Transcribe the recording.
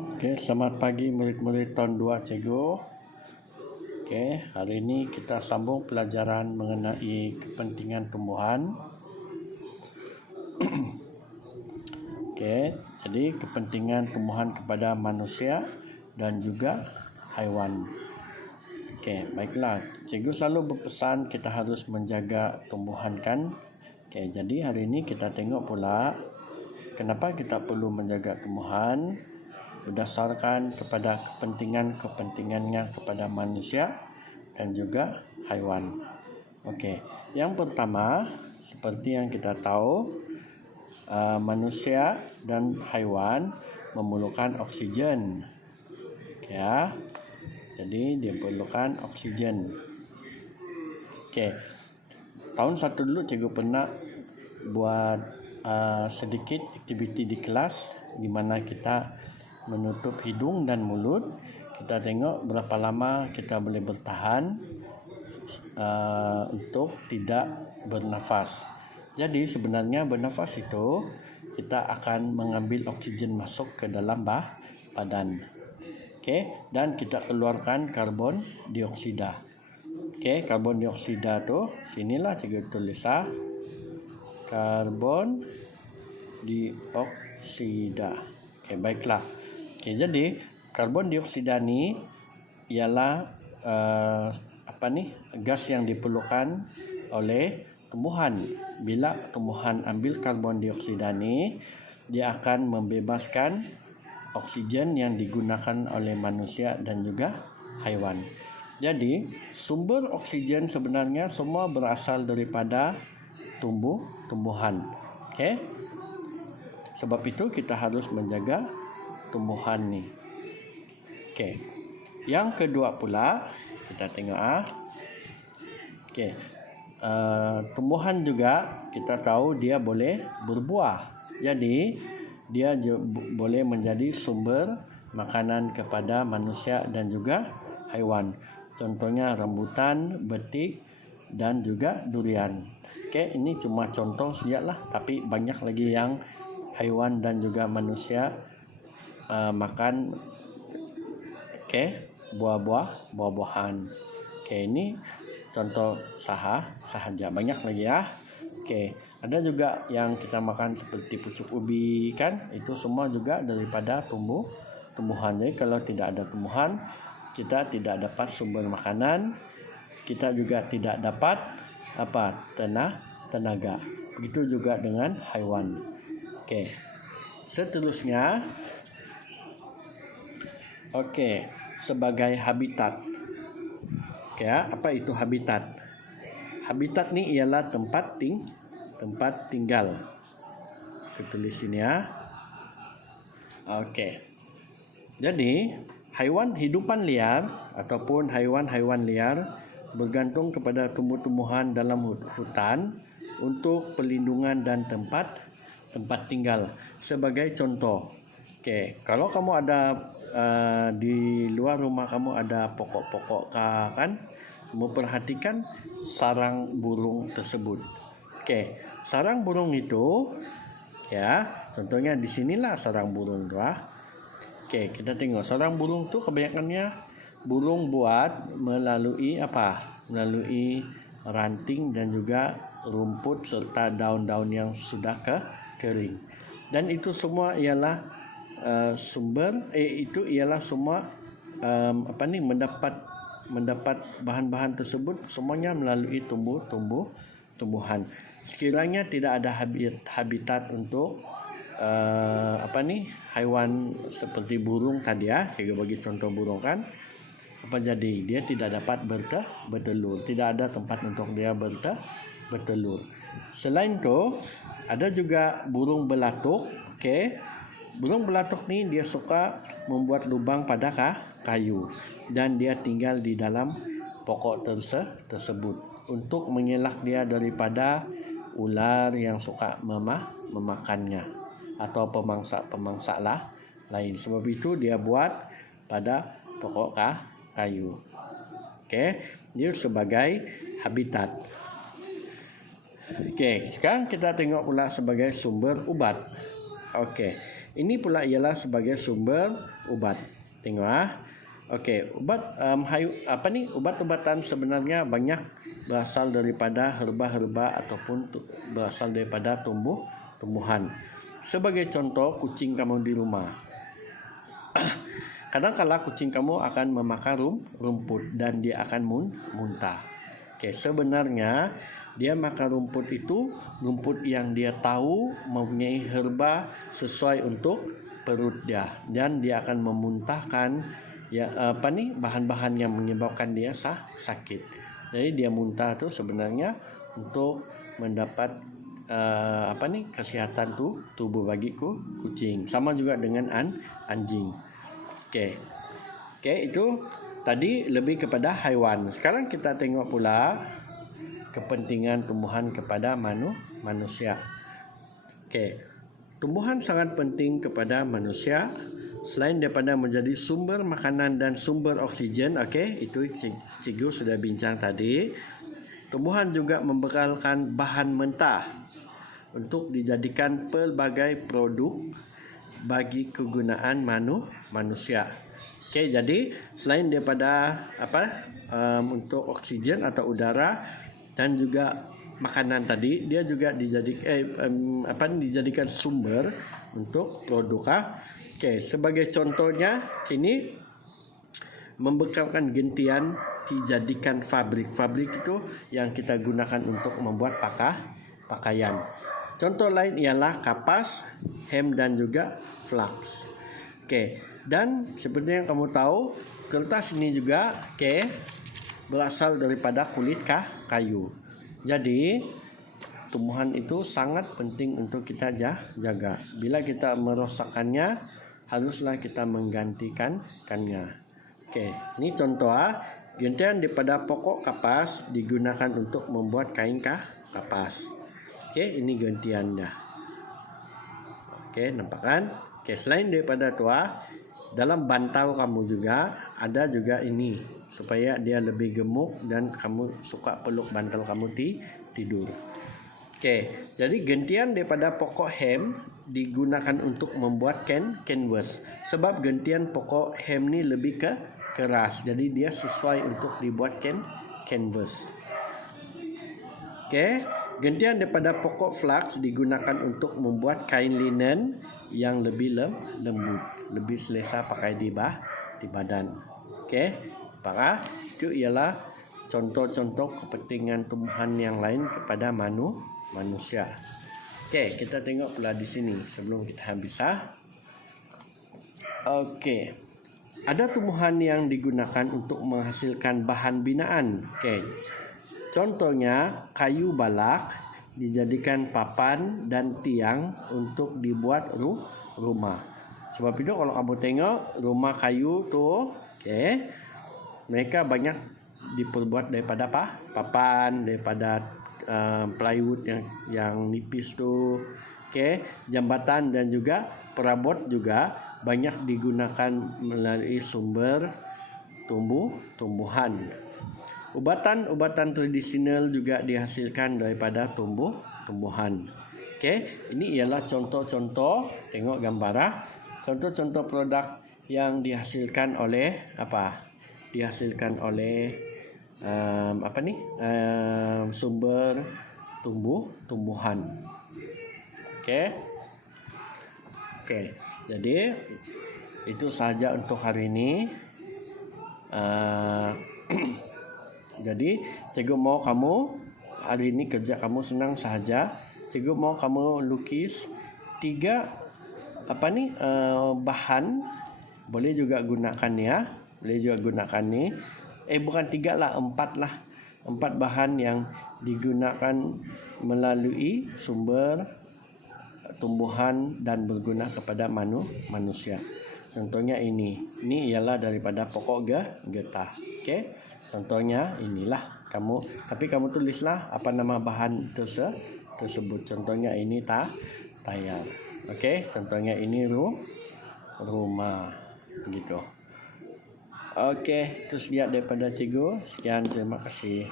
Oke, selamat pagi murid-murid tahun 2 Cikgu. Oke, hari ini kita sambung pelajaran mengenai kepentingan tumbuhan. Oke, jadi kepentingan tumbuhan kepada manusia dan juga haiwan. Oke, baiklah. Cikgu selalu berpesan kita harus menjaga tumbuhan kan. Oke, jadi hari ini kita tengok pula kenapa kita perlu menjaga tumbuhan berdasarkan kepada kepentingannya kepada manusia dan juga haiwan. Okey, yang pertama seperti yang kita tahu, manusia dan haiwan memerlukan oksigen. Ya. Jadi dia perlukan oksigen. Okey. Tahun 1 dulu cikgu pernah buat sedikit aktiviti di kelas di mana kita menutup hidung dan mulut. Kita tengok berapa lama kita boleh bertahan untuk tidak bernafas. Jadi sebenarnya bernafas itu kita akan mengambil oksigen masuk ke dalam badan. Okey, dan kita keluarkan karbon dioksida. Okey, karbon dioksida tu sinilah cikgu tulis karbon dioksida. Okey, baiklah. Okey, jadi karbon dioksida ni ialah gas yang diperlukan oleh tumbuhan. Bila tumbuhan ambil karbon dioksida ni, dia akan membebaskan oksigen yang digunakan oleh manusia dan juga haiwan. Jadi, sumber oksigen sebenarnya semua berasal daripada tumbuhan. Okey? Sebab itu kita harus menjaga tumbuhan ni. Okey. Yang kedua pula kita tengok okey. Tumbuhan juga kita tahu dia boleh berbuah. Jadi dia boleh menjadi sumber makanan kepada manusia dan juga haiwan. Contohnya rambutan, betik dan juga durian. Okey, ini cuma contoh sajalah, tapi banyak lagi yang haiwan dan juga manusia makan buah-buahan. Okey, ini contoh sahaja, banyak lagi ya. Okey, ada juga yang kita makan seperti pucuk ubi kan, itu semua juga daripada tumbuhan. Jadi kalau tidak ada tumbuhan, kita tidak dapat sumber makanan, kita juga tidak dapat tenaga. Begitu juga dengan haiwan. Okey. Seterusnya sebagai habitat. Okey, apa itu habitat? Habitat ni ialah tempat tinggal. Kita tulis sini ya. Okey. Jadi, hidupan liar ataupun haiwan-haiwan liar bergantung kepada tumbuh-tumbuhan dalam hutan untuk perlindungan dan tempat tinggal. Sebagai contoh, okey, kalau kamu ada di luar rumah kamu ada pokok-pokok kan, memperhatikan sarang burung tersebut. Okey, sarang burung itu ya, contohnya di sinilah sarang burung tu. Okey, kita tengok sarang burung tu kebanyakannya burung buat melalui melalui ranting dan juga rumput serta daun-daun yang sudah kering. Dan itu semua ialah itu ialah semua mendapat bahan-bahan tersebut semuanya melalui tumbuhan. Sekiranya tidak ada habitat untuk haiwan seperti burung tadi ya, saya bagi contoh burung kan, apa jadi? Dia tidak dapat bertelur, tidak ada tempat untuk dia bertelur. Selain itu, ada juga burung belatuk. Okey. Burung belatuk ni dia suka membuat lubang pada kayu dan dia tinggal di dalam pokok tersebut untuk mengelak dia daripada ular yang suka memakannya atau pemangsa lain. Sebab itu dia buat pada pokok kayu. Okey, dia sebagai habitat. Okey, sekarang kita tengok pula sebagai sumber ubat. Okey, Ini pula ialah sebagai sumber ubat. Tengok Okey, ubat-ubatan sebenarnya banyak berasal daripada herba-herba ataupun berasal daripada tumbuhan. Sebagai contoh, kucing kamu di rumah. Kadang-kala kucing kamu akan memakan rumput dan dia akan muntah. Okey, sebenarnya dia makan rumput itu rumput yang dia tahu mempunyai herba sesuai untuk perut dia, dan dia akan memuntahkan bahan-bahan yang menyebabkan dia sakit. Jadi dia muntah tu sebenarnya untuk mendapat kesihatan tubuh bagi kucing. Sama juga dengan anjing. Okey, itu tadi lebih kepada haiwan. Sekarang kita tengok pula kepentingan tumbuhan kepada manusia. Okey, tumbuhan sangat penting kepada manusia. Selain daripada menjadi sumber makanan dan sumber oksigen, itu cikgu sudah bincang tadi. Tumbuhan juga membekalkan bahan mentah untuk dijadikan pelbagai produk bagi kegunaan manusia. Jadi selain daripada untuk oksigen atau udara dan juga makanan tadi, dia juga dijadikan sumber untuk produk. Sebagai contohnya ini membekalkan gentian dijadikan fabrik. Fabrik itu yang kita gunakan untuk membuat pakaian. Contoh lain ialah kapas, hem dan juga flax. Dan seperti yang kamu tahu, kertas ini juga berasal daripada kulit kayu. Jadi tumbuhan itu sangat penting untuk kita jaga. Bila kita merosakkannya, haruslah kita menggantikannya. Ini contoh gentian daripada pokok kapas digunakan untuk membuat kain kapas. Ini gentiannya. Nampak kan? Selain daripada itu, dalam bantal kamu juga ada juga ini supaya dia lebih gemuk dan kamu suka peluk bantal kamu tidur. Jadi gentian daripada pokok hem digunakan untuk membuat canvas. Sebab gentian pokok hem ni lebih keras, jadi dia sesuai untuk dibuat canvas. Gentian daripada pokok flax digunakan untuk membuat kain linen yang lebih lembut, lebih selesa pakai di badan. Apakah itu ialah contoh-contoh kepentingan tumbuhan yang lain kepada manusia. Kita tengok pula di sini sebelum kita habis. Ada tumbuhan yang digunakan untuk menghasilkan bahan binaan. Contohnya kayu balak dijadikan papan dan tiang untuk dibuat rumah. Sebab itu kalau kamu tengok rumah kayu tu, mereka banyak diperbuat daripada papan, daripada plywood yang nipis tu. Jambatan dan juga perabot juga banyak digunakan melalui sumber tumbuhan. Ubatan tradisional juga dihasilkan daripada tumbuhan. Ini ialah contoh-contoh, tengok gambar contoh-contoh produk yang dihasilkan oleh sumber tumbuhan. Jadi itu sahaja untuk hari ini. Jadi cikgu mau kamu hari ini kerja kamu senang sahaja. Cikgu mau kamu lukis 3 bahan. Boleh juga gunakan boleh juga gunakan ni. Bukan 3 lah, 4 lah. 4 bahan yang digunakan melalui sumber tumbuhan dan berguna kepada manusia. Contohnya ini ialah daripada pokok getah. Contohnya inilah tapi kamu tulislah apa nama bahan tersebut. Contohnya ini tayar. Contohnya ini rumah gitu. Terus lihat daripada cikgu. Sekian, terima kasih.